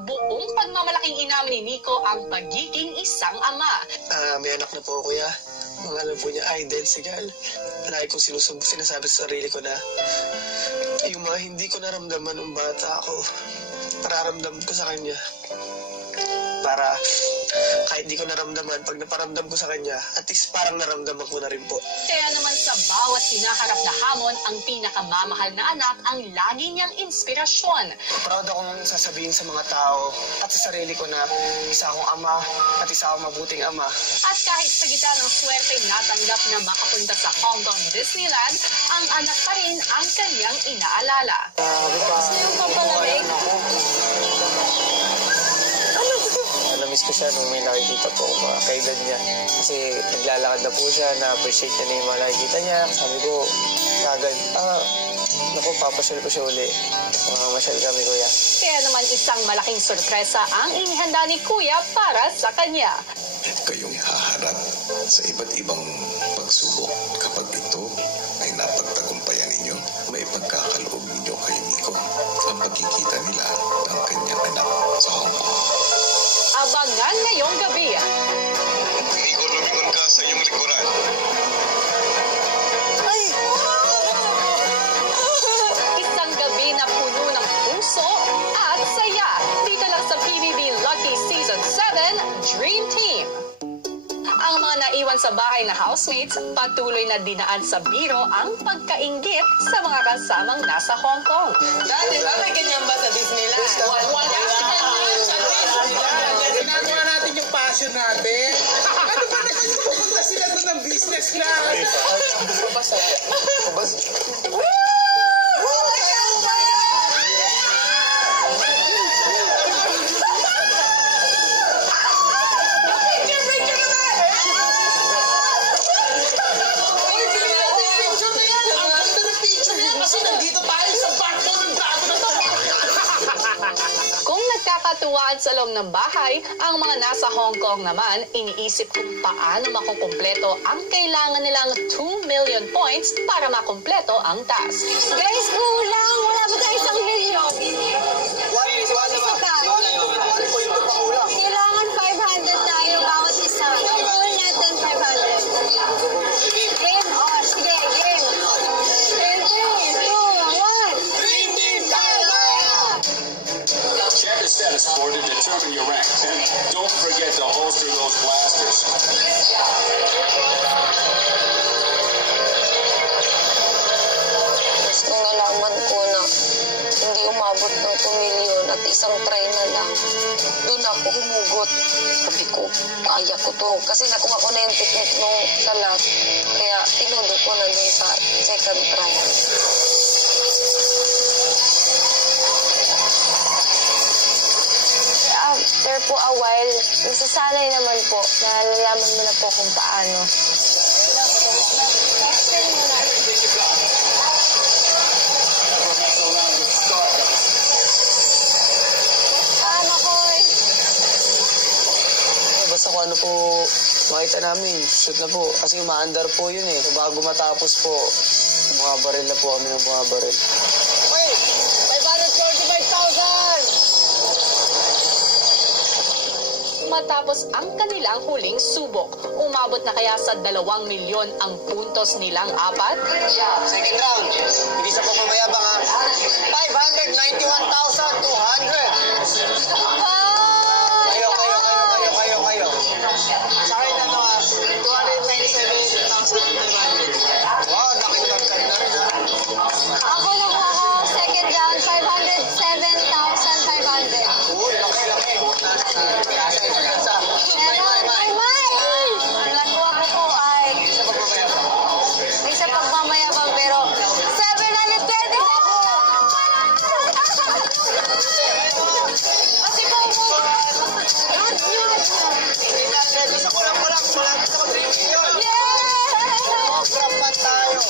buong pagmamalaking inamin ni Nico ang pagiging isang ama. May anak na po, kuya. Mga alam po niya, identical. Lagi kong sinasabi sa sarili ko na yung mga hindi ko naramdaman ng bata ako, pararamdam ko sa kanya. Para kahit di ko naramdaman, pag naparamdam ko sa kanya, at least parang naramdaman ko na rin po. Kaya naman sa bawat hinaharap na hamon, ang pinakamamahal na anak ang lagi niyang inspirasyon. Proud akong sasabihin sa mga tao at sa sarili ko na isa akong ama at isa akong mabuting ama. At kahit sa gitna ng swerte natanggap na makapunta sa Hong Kong Disneyland, ang anak pa rin ang kanyang inaalala. Gusto yung pampalamig? Namiss ko siya nung may nakikita po mga kaedad niya. Kasi naglalakad na po siya, na-appreciate niya na yung mga nakikita niya. Sabi ko, agad, naku, papasyal ko siya uli. Masyal kami, kuya. Kaya naman isang malaking sorpresa ang inihanda ni Kuya para sa kanya. Kayong haharap sa iba't ibang pagsubok. Kapag ito ay napagtagumpayan ninyo, may pagkakaloob ninyo kay Nico ang pagkikita nila ng kanyang anak sa Hong Kong. Abangan ngayong gabi. Nico, lumingon ka sa iyong likuran. Isang gabi na puno ng puso at saya. Dito lang sa PBB Lucky Season 7 Dream Team. Ang mga naiwan sa bahay na housemates, patuloy na dinaan sa biro ang pagkainggit sa mga kasamang nasa Hong Kong. Dati ba may ganyan ba sa Disneyland? Wala. Ginagawa natin yung passion natin. Ano ba nagpupunta sila doon ng business class? Tuwaan sa loob ng bahay, ang mga nasa Hong Kong naman iniisip kung paano makukumpleto ang kailangan nilang 2 million points para makumpleto ang task. Guys, kulang! Wala ba tayo 1 million? Isa pa. Kailangan 500 tayo bawat isa. Ang goal natin 500. Game? Sige, game. 3, 2, 1. Dream Team Kaya! Check the status board to determine your rank. And don't forget to holster those blasters. Nung nalaman ko na hindi umabot ng 2 million at isang try na lang, doon ako humugot. Sabi ko, kaya ko to. Kasi nakuha ko na yung technique nung sa last. Kaya tinudo ko na doon sa second try. After po a while, nasasanay naman po. Nalalaman mo na po kung paano. Basta kung ano po makita namin, shoot na po. Kasi umaandar po yun eh. Bago matapos po, mga baril na po kami ng mga baril. Wait! 545,000! Matapos ang kanilang huling subok, umabot na kaya sa 2 milyon ang puntos nilang apat? Good job. Second round. Hindi sa pagmamayabang ha. 591,200. Kayo. Sa akin ano ha, 297,500. Wow, nakitagkan na rin ha. Ako nakuha ko second round, 507,500. Uy, laki. Kasa. Meron, ang nakuha ko po ay hindi sa pagmamayabang pero 727! Kasi po mo, Sa kulang-kulang, malapit na mag-dream yun. yeah! Sobrang pa tayo.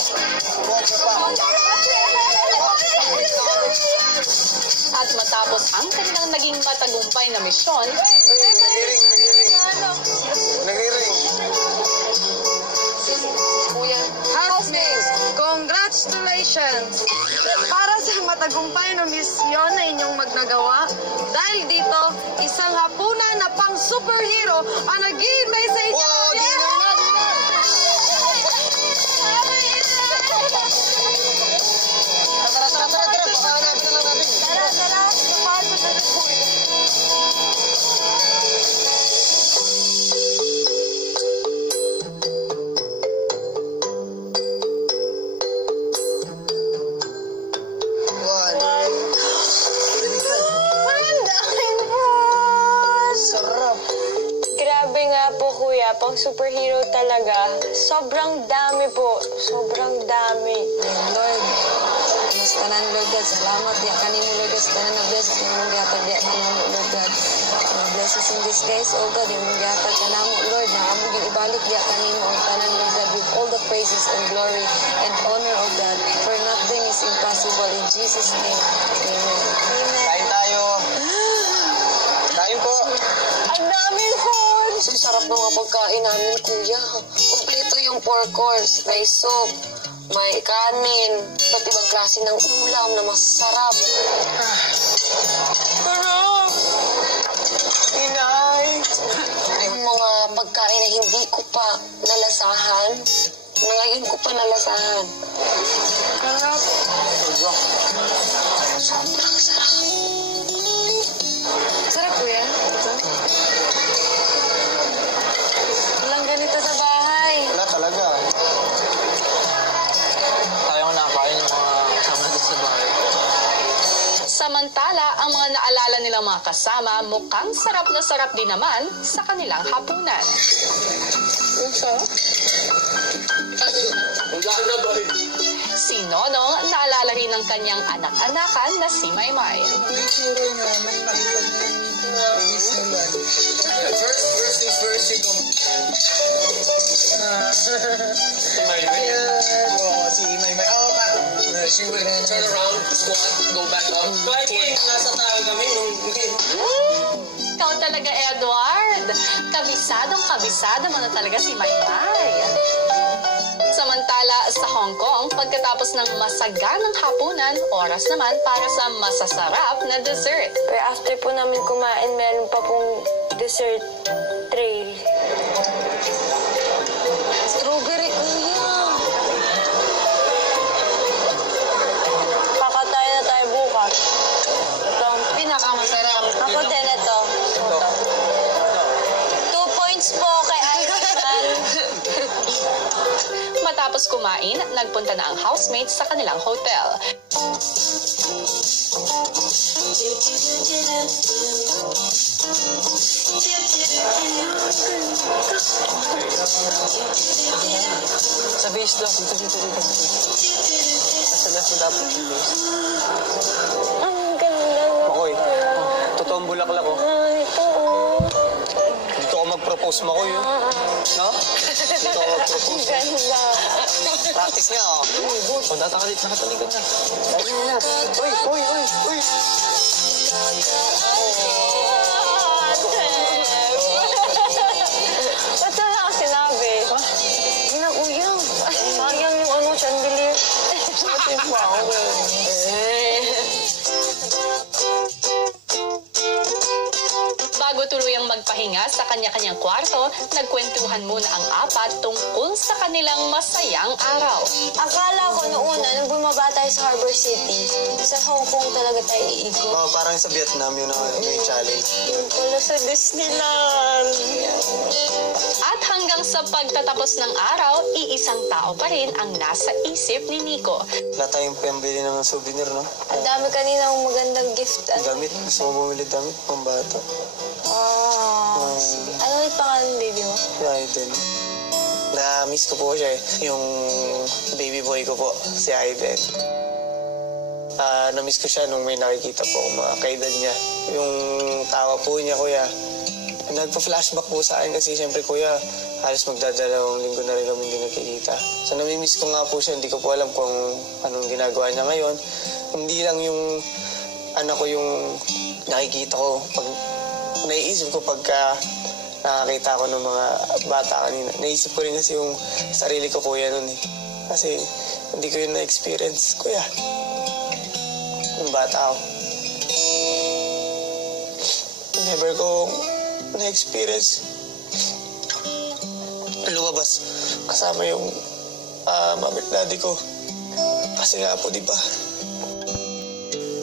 At matapos ang kanilang naging matagumpay na misyon, Nagre-ring. Housemates, congratulations! Para sa matagumpay na misyon na inyong magnagawa, dahil dito superhero ang nag-iimay sa inyo. Wow, di na. Tara. Pakahanapin na lang natin. Tara. Paano na rin po ito? Sarap. Grabe nga po, kuya. Pang superhero talaga. Sobrang dami po. Sobrang dami. Lord, mas tanan, Lord God, salamat ya kanimo, Lord God, sa tanan na blessings na mong gihatag ya kanamo, Lord God. Mga blessings in disguise, oh God, yung mong gihatag kanamo, Lord, na among ibalik ya kanimo ang tanan, Lord God, with all the praises and glory and honor, oh God, for nothing is impossible. In Jesus' name, amen. Kain tayo. Kain po. Ang daming food! Ang sarap ng mga pagkain namin, kuya. Kompleto yung 4 course, may soup, may kanin, iba't ibang klase ng ulam na masarap. Inay. Yung mga pagkain na hindi ko pa nalasahan, na ngayon ko pa nalasahan. Sobrang sarap. Sarap, kuya. Walang ganito sa bahay. Wala talaga. Tayo nga nakain yung mga kasama dito sa bahay. Samantala, ang mga naalala nilang mga kasama mukhang sarap na sarap din naman sa kanilang hapunan. Si Nonong naalala rin ng kanyang anak-anakan na si Maymay. Puro nga, nang nakita niya yung miss naman. First is first, you know. Si Maymay. Oo, si Maymay. Oo, she will turn around, squat, go back up. Bakit nasa tayo kami nung... Ikaw talaga, Edward. Kabisado mo na talaga si Maymay. Samantala, sa Hong Kong, pagkatapos ng masaganang hapunan, oras naman para sa masasarap na dessert. Pero after po namin kumain, meron pa pong dessert tray. Strawberry, kuya. Kakatay na tayo bukas. Ito ang Pinakamasarap. Ako din ito. 2 points po kay Ivan. Matapos kumain, nagpunta na ang housemates sa kanilang hotel. Sa base lang. Dito. Nasa left na dapat yung base. Ang ganda. Makoy, totoong bulaklak ko. Ito. Dito ako mag-propose, Makoy. No? Dito ako mag-propose. Ganda. Practice nga, oh. O, natakalit, nakatalikod na. Ayun na. Uy. Ba't wala ka sinabi? Hindi na, kuya. Sayang yung ano, chandelier. Natin pa ako. Bago tuluyang magpahinga sa kanya-kanyang kwarto, nagkwentuhan muna ang apat tungkol sa kanilang masayang araw. Akala ko noon, nung bumaba tayo sa Harbor City, sa Hong Kong talaga tayo iikot. Oh, parang sa Vietnam yun yung challenge. Yung pala sa Disneyland. At hanggang sa pagtatapos ng araw, iisang tao pa rin ang nasa isip ni Nico. Wala tayong pambili ng souvenir, no? Ang dami kanina ng magandang gift. Damit. Gusto mo bumili damit pang bata. Ano yung pangalan ng baby mo? Si Aiden. Na-miss ko po siya eh. Yung baby boy ko po, si Aiden. Na-miss ko siya nung may nakikita po mga kaedad niya. Yung tawa po niya, kuya. Nagpa-flashback po sa akin kasi siyempre, kuya, halos magdadalawang linggo na rin kami hindi nagkikita. So nami-miss ko nga po siya. Hindi ko po alam kung anong ginagawa niya ngayon. Hindi lang yung anak ko yung nakikita ko. Pag naiisip ko pagka nakakita ko ng mga bata kanina. Naisip ko rin kasi yung sarili ko, kuya, nun eh. Kasi hindi ko yun na-experience, kuya. Yung bata ako. Never ko na-experience lumabas kasama yung mami at daddy ko. Kasi nga po, di ba,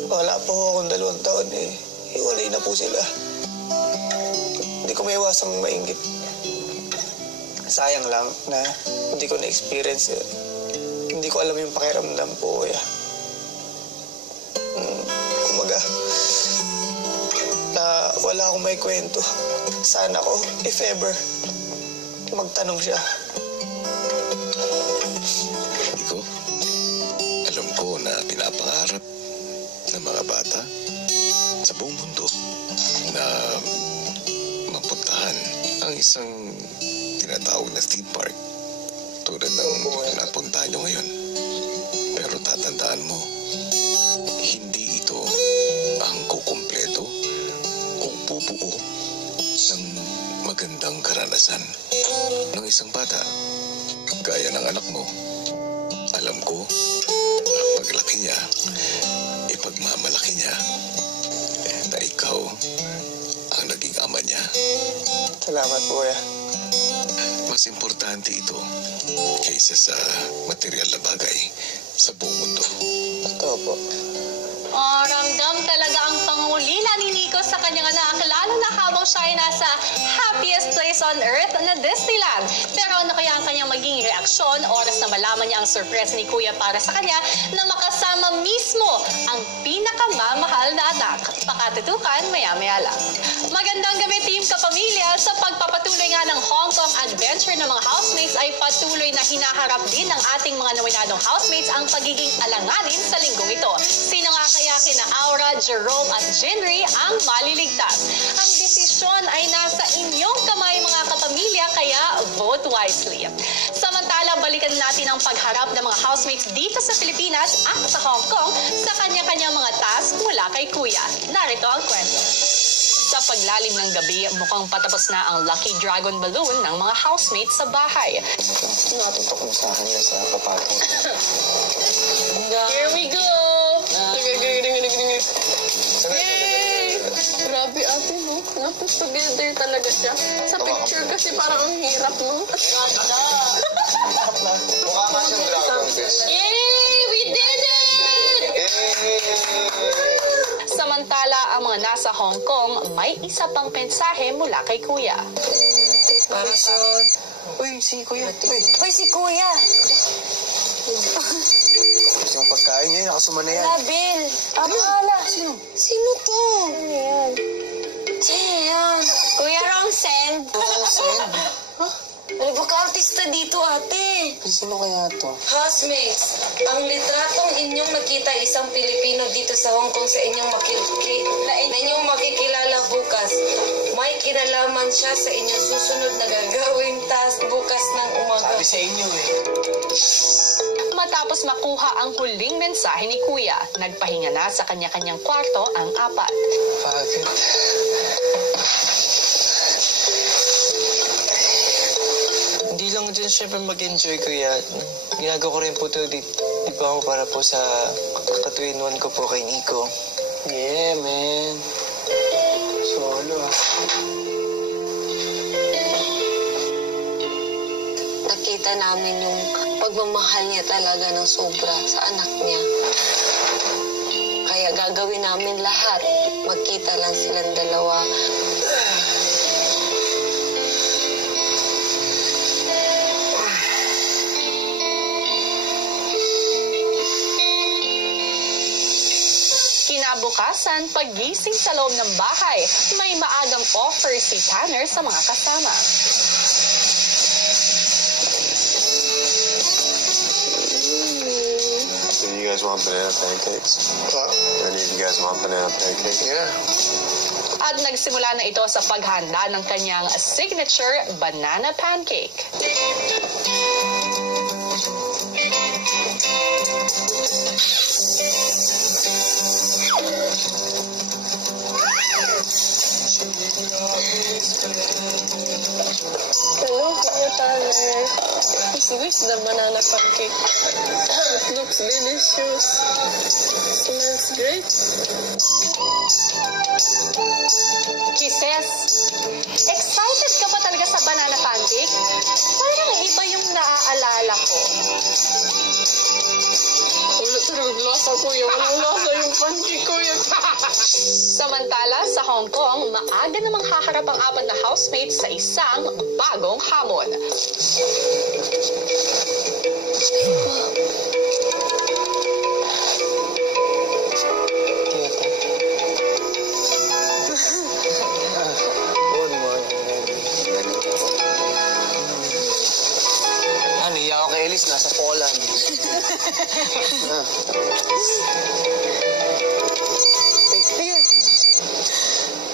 wala po akong 2 taon eh. Hiwalay na po sila. Hindi ko maiwasang mainggit. Sayang lang na hindi ko na-experience. Hindi ko alam yung pakiramdam po, kuya. Kumaga, na wala akong may kwento. Sana ko, if ever, magtanong siya. Nico, alam ko na pinapangarap ng mga bata sa buong mundo na mapuntahan ang isang tinatawag na theme park tulad ng napuntahan nyo ngayon. Pero tatandaan mo, hindi ito ang kukumpleto o bubuo ng magandang karanasan ng isang bata. Gaya ng anak mo, alam ko, paglaki niya, ipagmamalaki niya na ikaw ang naging ama niya. Salamat po, kuya. Mas importante ito kaysa sa material na bagay sa buong mundo. Totoo po. Oh, ramdam talaga ang pangulila ni Nico sa kanyang anak, lalo na habang siya ay nasa happiest place on earth na Disneyland. Pero ano kaya ang kanyang maging reaksyon oras na malaman niya ang surprise ni Kuya para sa kanya na makasama mismo ang pinakamamahal na anak? Pakatutukan maya-maya lang. Magandang gabi, Team Kapamilya. Sa pagpapatuloy nga ng Hong Kong adventure ng mga housemates ay patuloy na hinaharap din ng ating mga nominadong housemates ang pagiging alanganin sa linggong ito. Sino nga kaya kina Aura, Jerome at Jinri ang maliligtas? Ang desisyon ay nasa inyong kamay, mga kapamilya, kaya vote wisely. Samantala, balikan natin ang pagharap ng mga housemates dito sa Pilipinas at sa Hong Kong sa kanya-kanyang mga task mula kay Kuya. Narito ang kwento. Sa paglalim ng gabi, mukhang patapos na ang Lucky Dragon Balloon ng mga housemates sa bahay. Natutok mo sa akin sa kapatong. Here we go! Yay! Grabe ate, no? Napos together talaga siya. Sa picture kasi parang ang hirap, no? Mukha nga siyang dragon, bes. Yay! We did it! Samantala, ang mga nasa Hong Kong, may isa pang mensahe mula kay Kuya. Para sa... Uy, si Kuya. Uy, si Kuya! Gusto yung pagkain niya, nakasuma na yan. Bill! Wala. Sino to? Ano yan? Sino yan? Kuya Rongsen. Rongsen? Ano ba ka-artista dito, ate? Sino kaya to? Housemates, ang litratong inyong nakita isang Pilipino dito sa Hong Kong sa inyong makikilala bukas. May kinalaman siya sa inyong susunod na gagawing task bukas ng umaga. Sabi sa inyo eh. Matapos makuha ang huling mensahe ni Kuya, nagpahinga na sa kanya-kanyang kwarto ang apat. Bakit? Hindi lang din syempre mag-enjoy, Kuya. Ginagawa ko rin po ito, di ba ako para po sa katuinuan ko po kay Nico. Yeah, man. Solo ah. Nakita namin yung pagmamahal niya talaga ng sobra sa anak niya. Kaya gagawin namin lahat. Magkita lang silang dalawa. Kinabukasan, paggising sa loob ng bahay, may maagang offer si Tanner sa mga kasama. So you guys want banana pancakes? Any of you guys want banana pancakes? Yeah. At nagsimula na ito sa paghanda ng kanyang signature banana pancake. Hello, Kuya Tanner. Sweet the banana pancake. It looks delicious. Smells great. Kisses Walang lasa, kuya. Walang lasa yung pancake, kuya. Samantala, sa Hong Kong, maaga namang haharap ang 4 na housemates sa isang bagong hamon. Good morning, baby. Iya ako kay Elise, nasa Poland.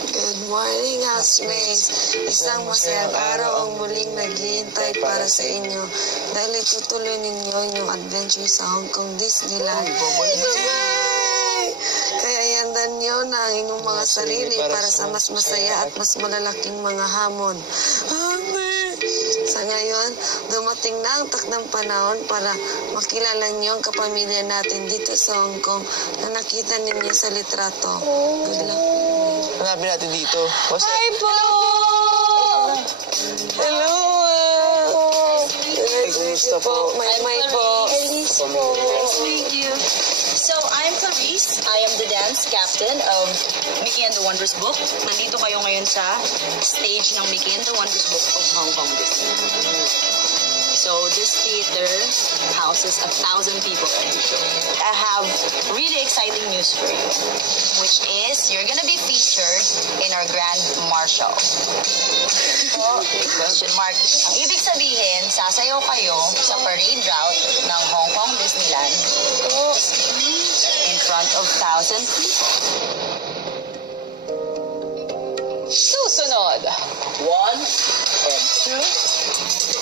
Good morning, housemates. Isang masayang araw ang muling naghihintay para sa inyo dahil itutuloy ninyo inyong adventure sa Hong Kong Disneyland. Yay! Kaya iandan nyo na ang inyong mga sarili para sa mas masaya at mas malalaking mga hamon. Sa ngayon, dumating na ang takdang panahon para makilala niyo ang kapamilya natin dito sa Hong Kong na nakita ninyo sa litrato. Good luck. Hanapin natin dito. Hi po! Hello! Kumusta po? May po. Elise po. Nice to meet you. So, I'm Clarice. I am the dance captain of Mickey and the Wondrous Book. Nandito kayo ngayon sa stage ng Mickey and the Wondrous Book of Hong Kong Disney. So, this theater houses 1,000 people every show. I have really exciting news for you, which is you're gonna be featured in our Grand Marshal. Question mark. Ang ibig sabihin, sasayaw kayo sa parade route ng Hong Kong Disneyland in front of 1,000 people. Susunod. 1 and 2.